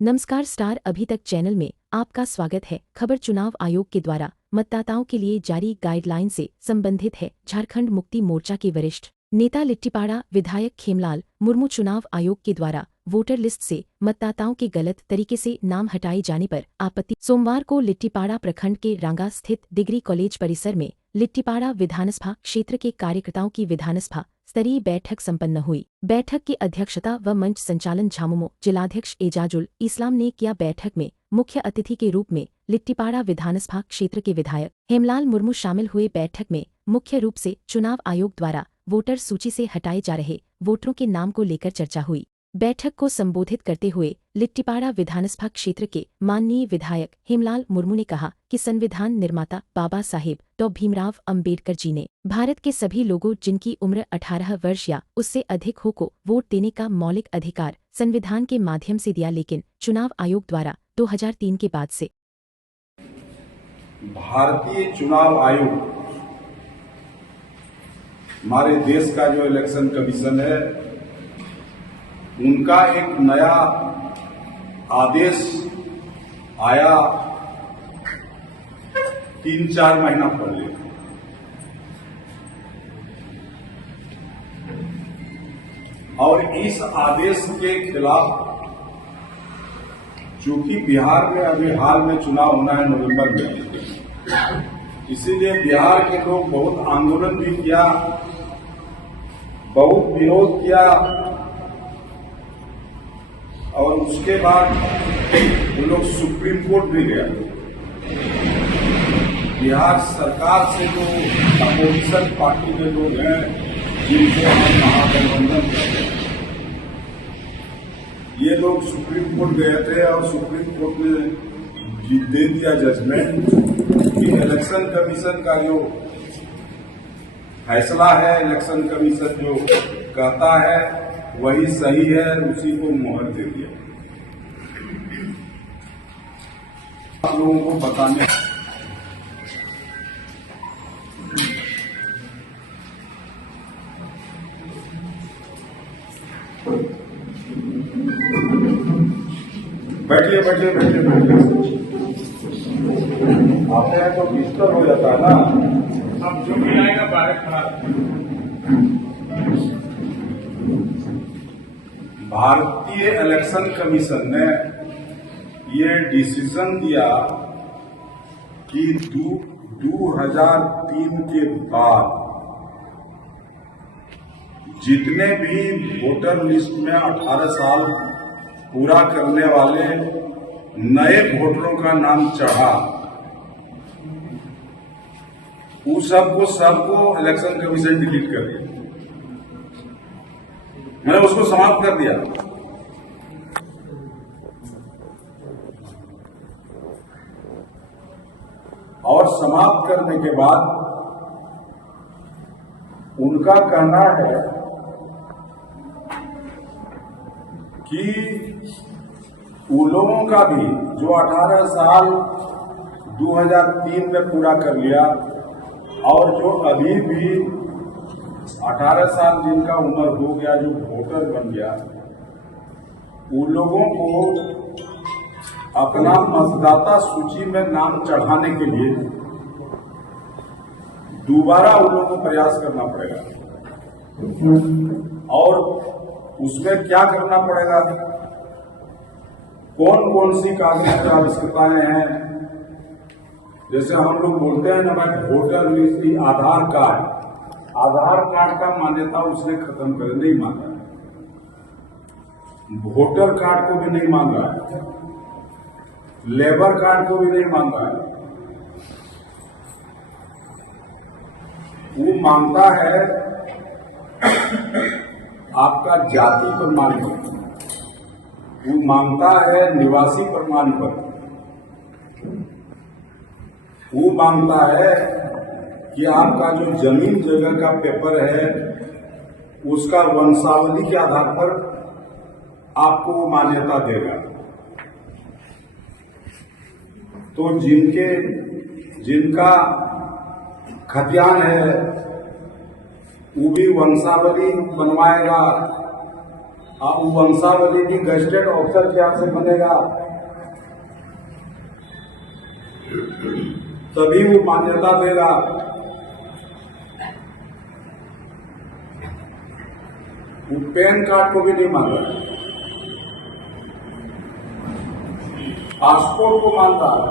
नमस्कार स्टार अभी तक चैनल में आपका स्वागत है। खबर चुनाव आयोग के द्वारा मतदाताओं के लिए जारी गाइडलाइन से संबंधित है। झारखंड मुक्ति मोर्चा के वरिष्ठ नेता लिट्टीपाड़ा विधायक खेमलाल मुर्मू चुनाव आयोग के द्वारा वोटर लिस्ट से मतदाताओं के गलत तरीके से नाम हटाए जाने पर आपत्ति। सोमवार को लिट्टीपाड़ा प्रखंड के रांगा स्थित डिग्री कॉलेज परिसर में लिट्टीपाड़ा विधानसभा क्षेत्र के कार्यकर्ताओं की विधानसभा स्तरीय बैठक संपन्न हुई। बैठक की अध्यक्षता व मंच संचालन झामुमो जिलाध्यक्ष एजाजुल इस्लाम ने किया। बैठक में मुख्य अतिथि के रूप में लिट्टीपाड़ा विधानसभा क्षेत्र के विधायक हेमलाल मुर्मू शामिल हुए। बैठक में मुख्य रूप से चुनाव आयोग द्वारा वोटर सूची से हटाए जा रहे वोटरों के नाम को लेकर चर्चा हुई। बैठक को संबोधित करते हुए लिट्टीपाड़ा विधानसभा क्षेत्र के माननीय विधायक हेमलाल मुर्मू ने कहा कि संविधान निर्माता बाबा साहेब डॉ भीमराव अंबेडकर जी ने भारत के सभी लोगों जिनकी उम्र 18 वर्ष या उससे अधिक हो को वोट देने का मौलिक अधिकार संविधान के माध्यम से दिया, लेकिन चुनाव आयोग द्वारा 2003 के बाद से भारतीय चुनाव आयोग हमारे देश का जो इलेक्शन कमीशन है, उनका एक नया आदेश आया 3-4 महीना पहले। और इस आदेश के खिलाफ, चूंकि बिहार में अभी हाल में चुनाव होना है नवंबर में, इसीलिए बिहार के लोग बहुत आंदोलन भी किया, बहुत विरोध किया और उसके बाद वो लोग सुप्रीम कोर्ट भी गया। बिहार सरकार से जो अपोजिशन पार्टी के लोग हैं, जिनको हम महागठबंधन कहते हैं, ये लोग सुप्रीम कोर्ट गए थे और सुप्रीम कोर्ट ने दे दिया जजमेंट कि इलेक्शन कमीशन का जो फैसला है, इलेक्शन कमीशन जो कहता है वही सही है, उसी को मोहर दे दिया। आप लोगों को बताने बैठिए बैठिए बैठिए बैठिए। आते हैं तो डिस्टर्ब हो जाता है ना। अब जो भी आएगा बाहर खड़ा। भारतीय इलेक्शन कमीशन ने ये डिसीजन दिया कि 2003 के बाद जितने भी वोटर लिस्ट में 18 साल पूरा करने वाले नए वोटरों का नाम चढ़ा, उस सबको इलेक्शन कमीशन डिलीट कर दिया। मैंने उसको समाप्त कर दिया। और समाप्त करने के बाद उनका कहना है कि उन लोगों का भी जो 18 साल 2003 में पूरा कर लिया और जो अभी भी 18 साल जिनका उम्र हो गया, जो वोटर बन गया, उन लोगों को अपना मतदाता सूची में नाम चढ़ाने के लिए दोबारा उन लोगों को प्रयास करना पड़ेगा। और उसमें क्या करना पड़ेगा, कौन कौन सी कागजात आवश्यकताएं हैं, जैसे हम लोग बोलते हैं ना, मैं वोटर लिस्ट की आधार कार्ड का मान्यता उसने खत्म कर नहीं मांगा, वोटर कार्ड को भी नहीं मांगा है, लेबर कार्ड को भी नहीं मांगा है। वो मांगता है आपका जाति प्रमाण पत्र, वो मांगता है निवासी प्रमाण पत्र, वो मांगता है कि आपका जो जमीन जगह का पेपर है उसका वंशावली के आधार पर आपको वो मान्यता देगा। तो जिनका खतियान है वो भी वंशावली बनवाएगा, अब वंशावली भी गजेटेड ऑफिसर के हाथ से बनेगा तभी वो मान्यता देगा। वो पैन कार्ड को भी नहीं मान रहा, पासपोर्ट को मानता है।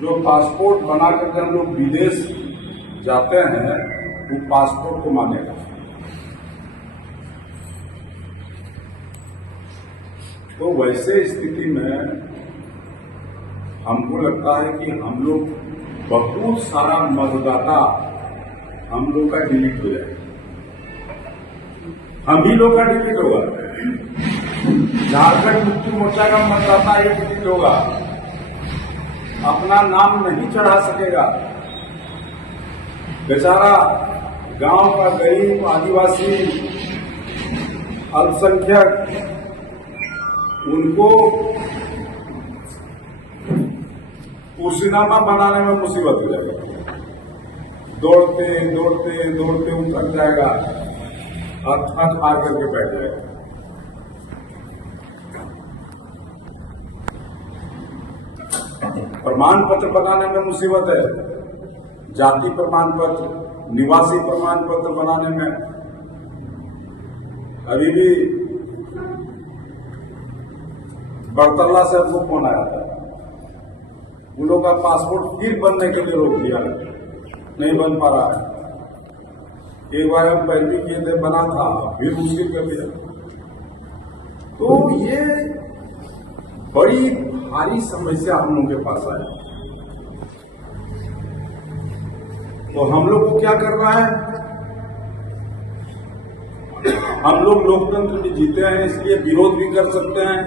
जो पासपोर्ट बना करके हम लोग विदेश जाते हैं वो पासपोर्ट को मानेगा। तो वैसे स्थिति में हमको लगता है कि हम लोग बहुत सारा मतदाता हम लोग का डिलीट हो जाएगा, हम ही लोग का डिलीट होगा। झारखंड मुक्ति मोर्चा का मतदाता ये डिलीट होगा, अपना नाम नहीं चढ़ा सकेगा। बेचारा गांव का गरीब आदिवासी अल्पसंख्यक, उनको कुर्सीनामा बनाने में मुसीबत हो जाएगी। दौड़ते दौड़ते दौड़ते वो थक जाएगा और थक हार करके बैठ जाएगा। प्रमाण पत्र बनाने में मुसीबत है, जाति प्रमाण पत्र, निवासी प्रमाण पत्र बनाने में अभी भी बड़तल्ला से हमको फोन आया था। उन लोगों का पासपोर्ट फिर बनने के लिए रोक दिया, नहीं बन पा रहा है। एक बार हम पहले किए थे, बना था, फिर मुश्किल कर दिया। तो ये बड़ी भारी समस्या हम लोगों के पास आई। तो हम लोग को क्या करना है? हम लोग लोकतंत्र में जीते हैं, इसलिए विरोध भी कर सकते हैं,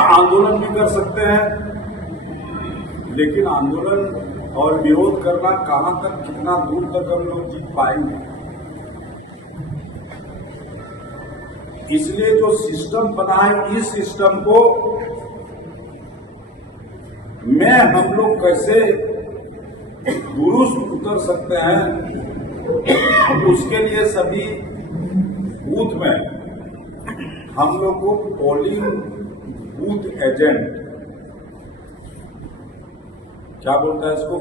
आंदोलन भी कर सकते हैं। लेकिन आंदोलन और विरोध करना कहां तक, कितना दूर तक हम लोग जीत पाएंगे? इसलिए जो सिस्टम बना है, इस सिस्टम को में हम लोग कैसे दुरुस्त उतर सकते हैं, उसके लिए सभी बूथ में हम लोग को पोलिंग बूथ एजेंट, क्या बोलता है इसको,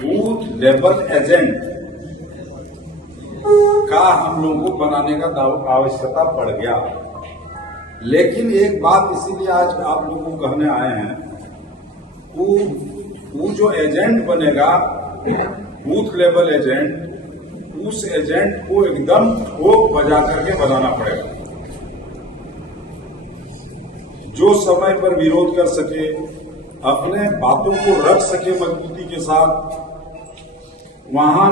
बूथ लेवल एजेंट का हम लोगों को बनाने का आवश्यकता पड़ गया। लेकिन एक बात इसीलिए आज आप लोगों को कहने आए हैं, वो जो एजेंट बनेगा बूथ लेवल एजेंट, उस एजेंट को एकदम ठोक बजा करके बनाना पड़ेगा, जो समय पर विरोध कर सके, अपने बातों को रख सके मजबूती के साथ, वहां